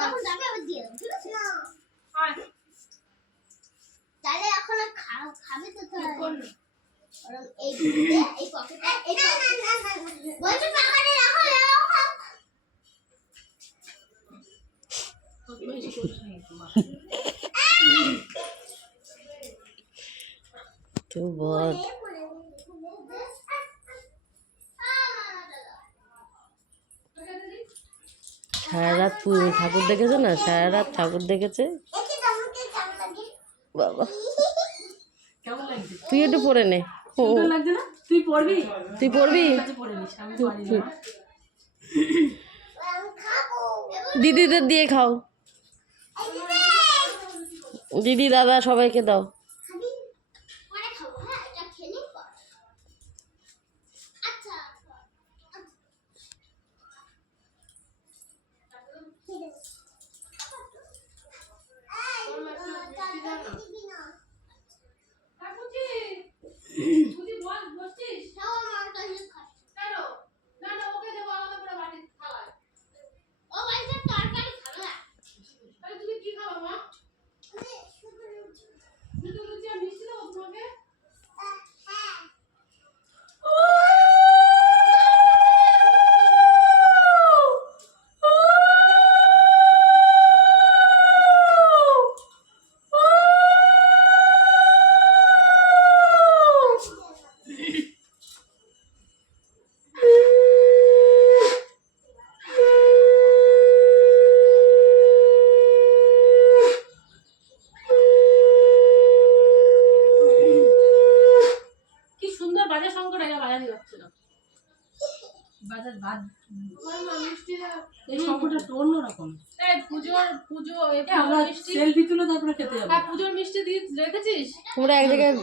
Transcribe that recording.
যখন যাবে আবার দিয়ে দেব, ঠিক আছে? তাহলে এখন খাবে তো এই পকেটে এই বলছি পাকারে রাখো তো বল সারা রাত ঠাকুর দেখেছে না, সারা রাত ঠাকুর দেখেছে বাবা। তুই একটু পড়ে নে। তুই পড়বি? তুই পড়বি? দিদিদের দিয়ে খাও, দিদি দাদা সবাইকে দাও। সেলফি তুলে তারপরে খেতে যাবো। তোমরা এক জায়গায়